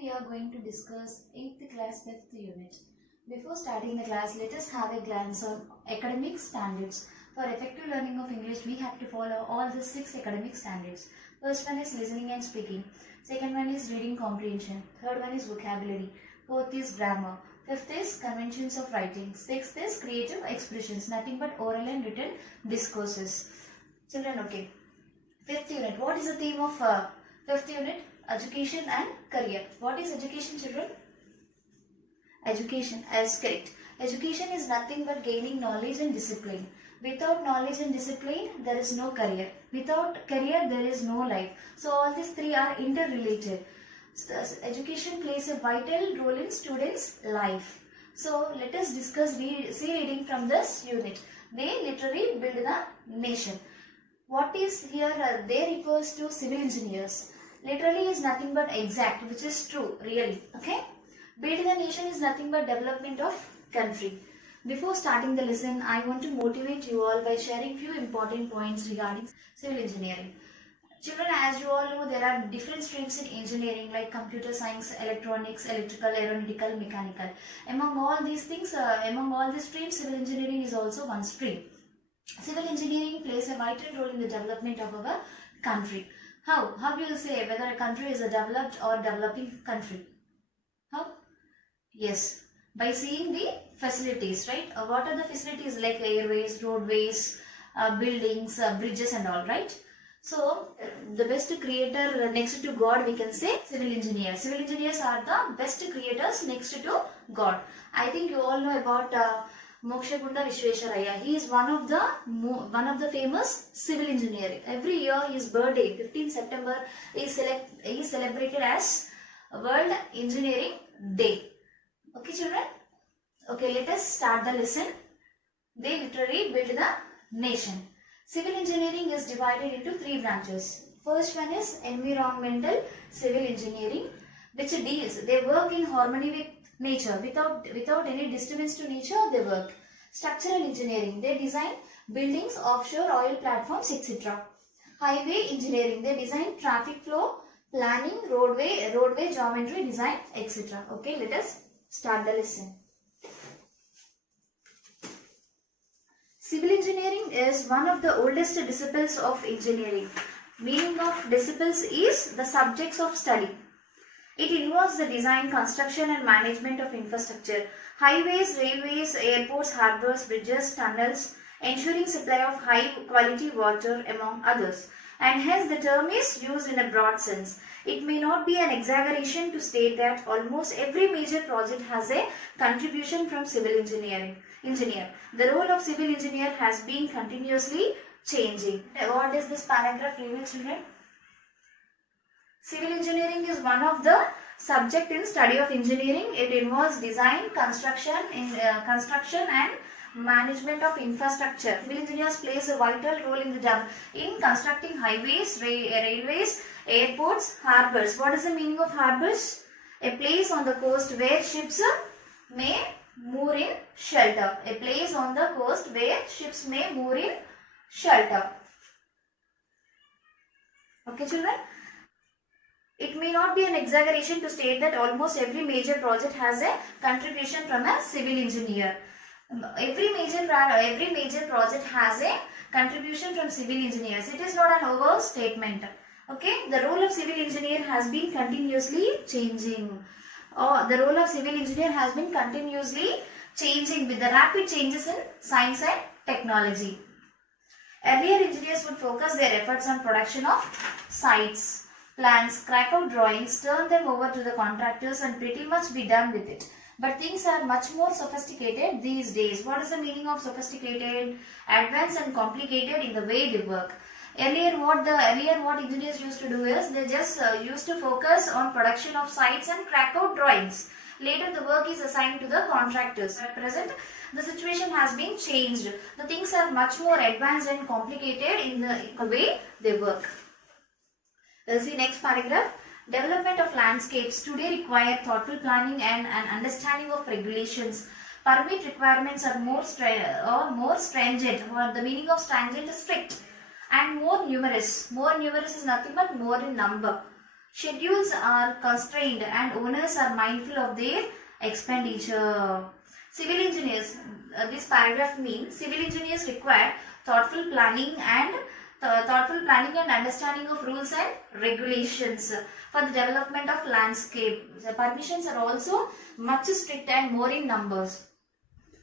we are going to discuss 8th class 5th unit. Before starting the class, let us have a glance on academic standards. For effective learning of English, we have to follow all the 6 academic standards. First one is listening and speaking. Second one is reading comprehension. Third one is vocabulary. Fourth is grammar. Fifth is conventions of writing. Sixth is creative expressions. Nothing but oral and written discourses. Children, okay. 5th unit. What is the theme of 5th unit? Education and career. What is education, children? Education, as correct. Education is nothing but gaining knowledge and discipline. Without knowledge and discipline, there is no career. Without career, there is no life. So all these three are interrelated. Education plays a vital role in students' life. So let us discuss see reading from this unit. They literally build the nation. What is here? They refers to civil engineers. Literally is nothing but exact, which is true, really. Okay? Building a nation is nothing but development of country. Before starting the lesson, I want to motivate you all by sharing few important points regarding civil engineering. Children, as you all know, there are different streams in engineering like computer science, electronics, electrical, aeronautical, mechanical. Among all these things, among all these streams, civil engineering is also one stream. Civil engineering plays a vital role in the development of our country. How? How you will say whether a country is a developed or developing country? How? Yes, by seeing the facilities, right? What are the facilities like airways, roadways, buildings, bridges and all, right? So, the best creator next to God, we can say civil engineers. Civil engineers are the best creators next to God. I think you all know about Mokshagunda Vishwesharaya. He is one of the famous civil engineer. Every year his birthday, 15 September, is celebrated as World Engineering Day. Okay, children? Okay, let us start the lesson. They literally build the nation. Civil engineering is divided into 3 branches. First one is environmental civil engineering, which deals, they work in harmony with nature. Without any disturbance to nature, they work. Structural engineering, they design buildings, offshore oil platforms, etc. Highway engineering, they design traffic flow, planning, roadway geometry, design, etc. Okay, let us start the lesson. Civil engineering is one of the oldest disciplines of engineering. Meaning of disciplines is the subjects of study. It involves the design, construction and management of infrastructure, highways, railways, airports, harbours, bridges, tunnels, ensuring supply of high quality water among others. And hence the term is used in a broad sense. It may not be an exaggeration to state that almost every major project has a contribution from civil engineer. The role of civil engineer has been continuously changing. What does this paragraph reveal, children? Civil engineering is one of the subject in study of engineering. It involves design, construction and management of infrastructure. Civil engineers plays a vital role in constructing highways, railways, airports, harbours. What is the meaning of harbours? A place on the coast where ships may moor in shelter. A place on the coast where ships may moor in shelter. Okay, children? It may not be an exaggeration to state that almost every major project has a contribution from a civil engineer. Every major project has a contribution from civil engineers. It is not an overstatement. Okay, the role of civil engineer has been continuously changing. The role of civil engineer has been continuously changing with the rapid changes in science and technology. Earlier engineers would focus their efforts on production of sites, plans, crack out drawings, turn them over to the contractors and pretty much be done with it. But things are much more sophisticated these days. What is the meaning of sophisticated? Advanced and complicated in the way they work. Earlier what engineers used to do is they just used to focus on production of sites and crack out drawings. Later the work is assigned to the contractors. At present the situation has been changed. The things are much more advanced and complicated in the way they work. Let's see next paragraph. Development of landscapes today require thoughtful planning and an understanding of regulations. Permit requirements are more stringent. The meaning of stringent is strict. And more numerous. More numerous is nothing but more in number. Schedules are constrained and owners are mindful of their expenditure. Civil engineers, this paragraph means civil engineers require thoughtful planning and understanding of rules and regulations for the development of landscape. The permissions are also much strict and more in numbers.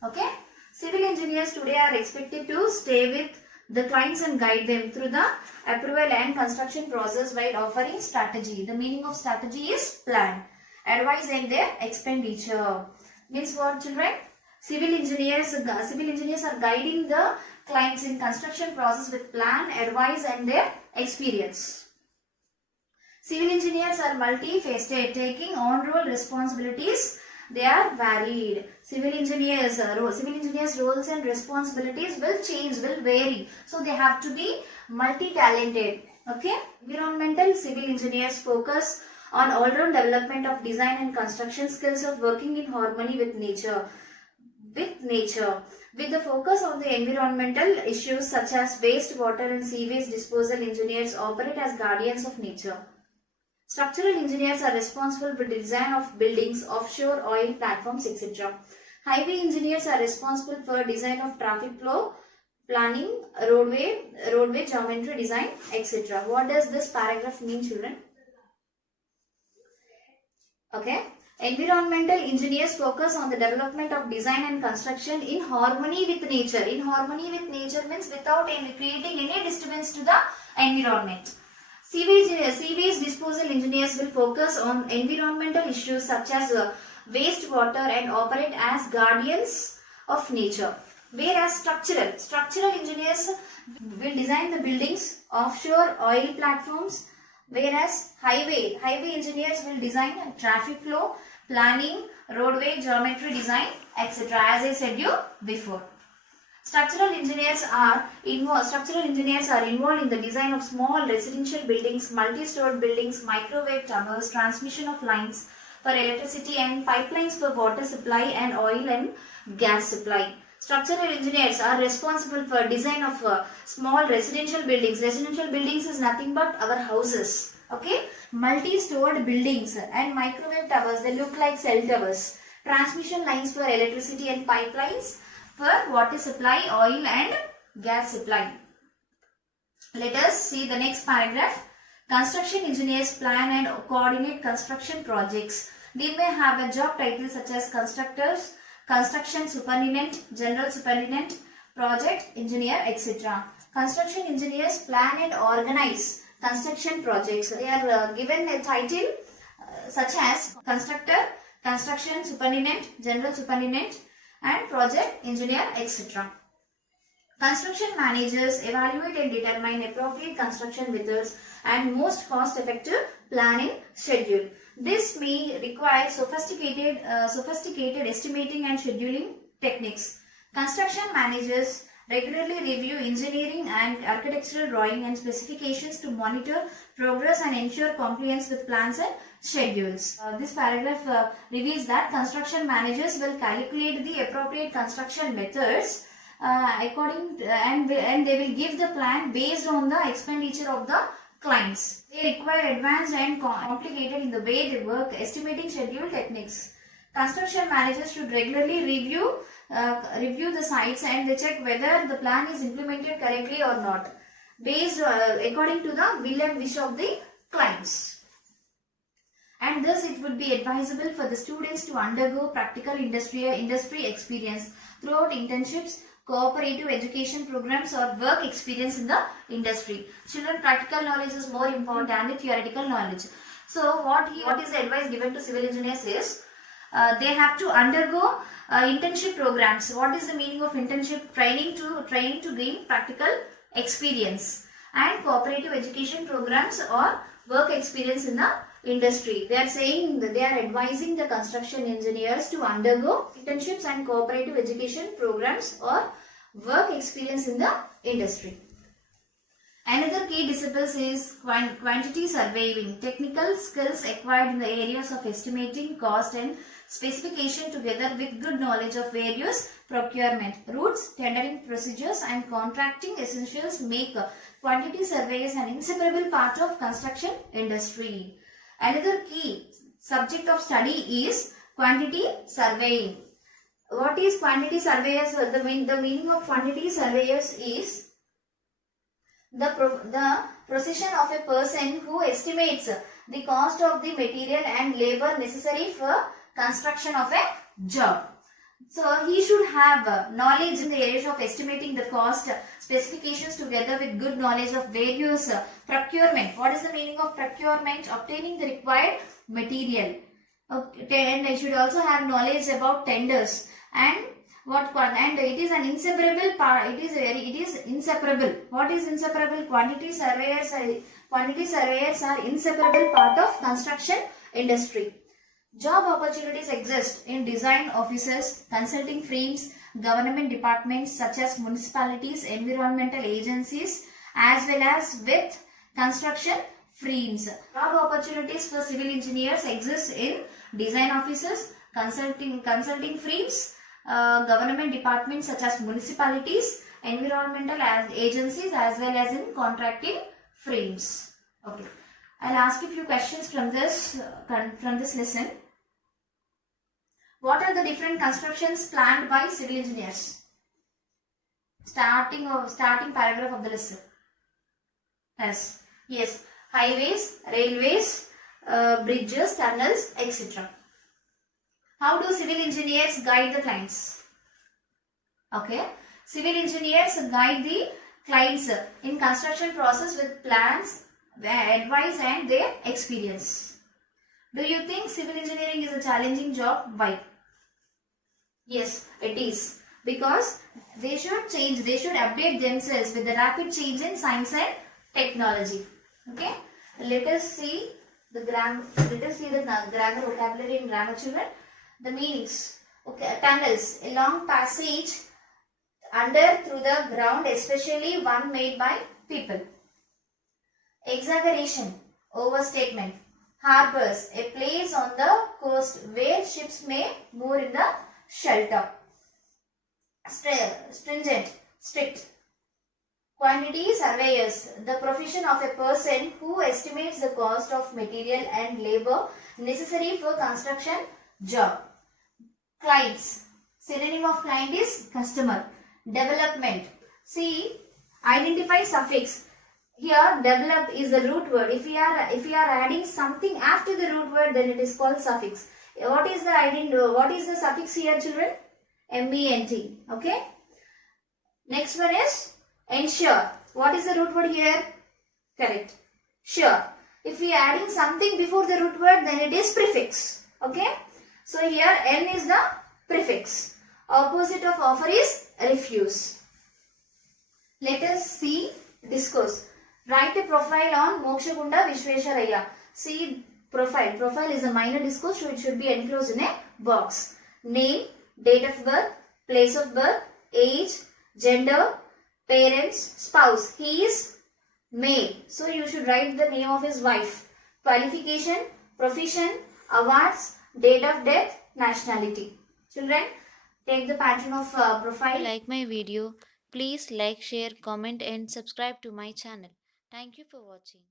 Okay, civil engineers today are expected to stay with the clients and guide them through the approval and construction process while offering strategy. The meaning of strategy is plan, advice and their expenditure. Means what, children? Civil engineers are guiding the clients in construction process with plan, advice and their experience. Civil engineers are multifaceted, taking on-role responsibilities. They are varied. Civil engineers roles and responsibilities will change, will vary. So they have to be multi-talented. Okay. Environmental civil engineers focus on all-round development of design and construction skills of working in harmony with nature. With the focus on the environmental issues such as wastewater and sewage disposal, engineers operate as guardians of nature. Structural engineers are responsible for the design of buildings, offshore oil platforms, etc. Highway engineers are responsible for design of traffic flow, planning, roadway geometry design, etc. What does this paragraph mean, children? Okay. Environmental engineers focus on the development of design and construction in harmony with nature. In harmony with nature means without creating any disturbance to the environment. Sewage disposal engineers will focus on environmental issues such as wastewater and operate as guardians of nature. Whereas structural engineers will design the buildings, offshore oil platforms. Whereas highway engineers will design traffic flow, planning, roadway geometry design, etc. As I said you before. Structural engineers are involved in the design of small residential buildings, multi-stored buildings, microwave towers, transmission of lines for electricity and pipelines for water supply and oil and gas supply. Structural engineers are responsible for design of small residential buildings. Residential buildings is nothing but our houses. Okay, multi-stored buildings and microwave towers. They look like cell towers. Transmission lines for electricity and pipelines for water supply, oil and gas supply. Let us see the next paragraph. Construction engineers plan and coordinate construction projects. They may have a job title such as constructors, construction superintendent, general superintendent, project engineer, etc. Construction engineers plan and organize construction projects. They are given a title such as constructor, construction superintendent, general superintendent and project engineer, etc. Construction managers evaluate and determine appropriate construction methods and most cost-effective planning schedule. This may require sophisticated estimating and scheduling techniques. Construction managers regularly review engineering and architectural drawing and specifications to monitor progress and ensure compliance with plans and schedules. This paragraph reveals that construction managers will calculate the appropriate construction methods and they will give the plan based on the expenditure of the clients. They require advanced and complicated in the way they work estimating schedule techniques. Construction managers should regularly review the sites and they check whether the plan is implemented correctly or not, based according to the will and wish of the clients. And thus it would be advisable for the students to undergo practical industry experience throughout internships, cooperative education programs or work experience in the industry. Children, practical knowledge is more important than the theoretical knowledge. So what is the advice given to civil engineers is they have to undergo internship programs. What is the meaning of internship? Training to gain practical experience, and cooperative education programs or work experience in the industry. They are saying that they are advising the construction engineers to undergo internships and cooperative education programs or work experience in the industry. Another key discipline is quantity surveying, technical skills acquired in the areas of estimating, cost and specification together with good knowledge of various procurement routes, tendering procedures and contracting essentials make quantity surveys an inseparable part of construction industry. Another key subject of study is quantity surveying. What is quantity surveyors? The meaning of quantity surveyors is the position of a person who estimates the cost of the material and labor necessary for construction of a job. So he should have knowledge in the area of estimating the cost specifications together with good knowledge of various procurement. What is the meaning of procurement? Obtaining the required material. Okay, and I should also have knowledge about tenders and and it is an inseparable part. It is inseparable. What is inseparable? Quantity surveyors are inseparable part of construction industry. Job opportunities exist in design offices, consulting firms, government departments such as municipalities, environmental agencies, as well as with construction firms. Job opportunities for civil engineers exist in design offices, consulting firms, government departments such as municipalities, environmental agencies, as well as in contracting firms. Okay, I'll ask you a few questions from this lesson. What are the different constructions planned by civil engineers? Starting paragraph of the lesson. Yes, highways, railways, bridges, tunnels, etc. How do civil engineers guide the clients? Okay, civil engineers guide the clients in construction process with plans, advice, and their experience. Do you think civil engineering is a challenging job? Why? Yes, it is. Because they should change, they should update themselves with the rapid change in science and technology. Okay, let us see the grammar, vocabulary and grammar, children. The meanings. Okay, tunnels, a long passage under through the ground, especially one made by people. Exaggeration, overstatement. Harbors, a place on the coast where ships may moor in the shelter. Stringent, strict. Quantity surveyors, the profession of a person who estimates the cost of material and labor necessary for construction job. Clients, synonym of client is customer. Development, see, identify suffix. Here develop is the root word. If we are adding something after the root word, then it is called suffix. What is the suffix here, children? ment. Okay. Next one is ensure. What is the root word here? Correct. Sure. If we are adding something before the root word, then it is prefix. Okay. So here n is the prefix. Opposite of offer is refuse. Let us see discourse. Write a profile on Mokshagunda Vishvesharaya. See profile. Profile is a minor discourse, so it should be enclosed in a box. Name, date of birth, place of birth, age, gender, parents, spouse. He is male, so you should write the name of his wife. Qualification, profession, awards, date of death, nationality. Children, take the pattern of profile. If you like my video, please like, share, comment and subscribe to my channel. Thank you for watching.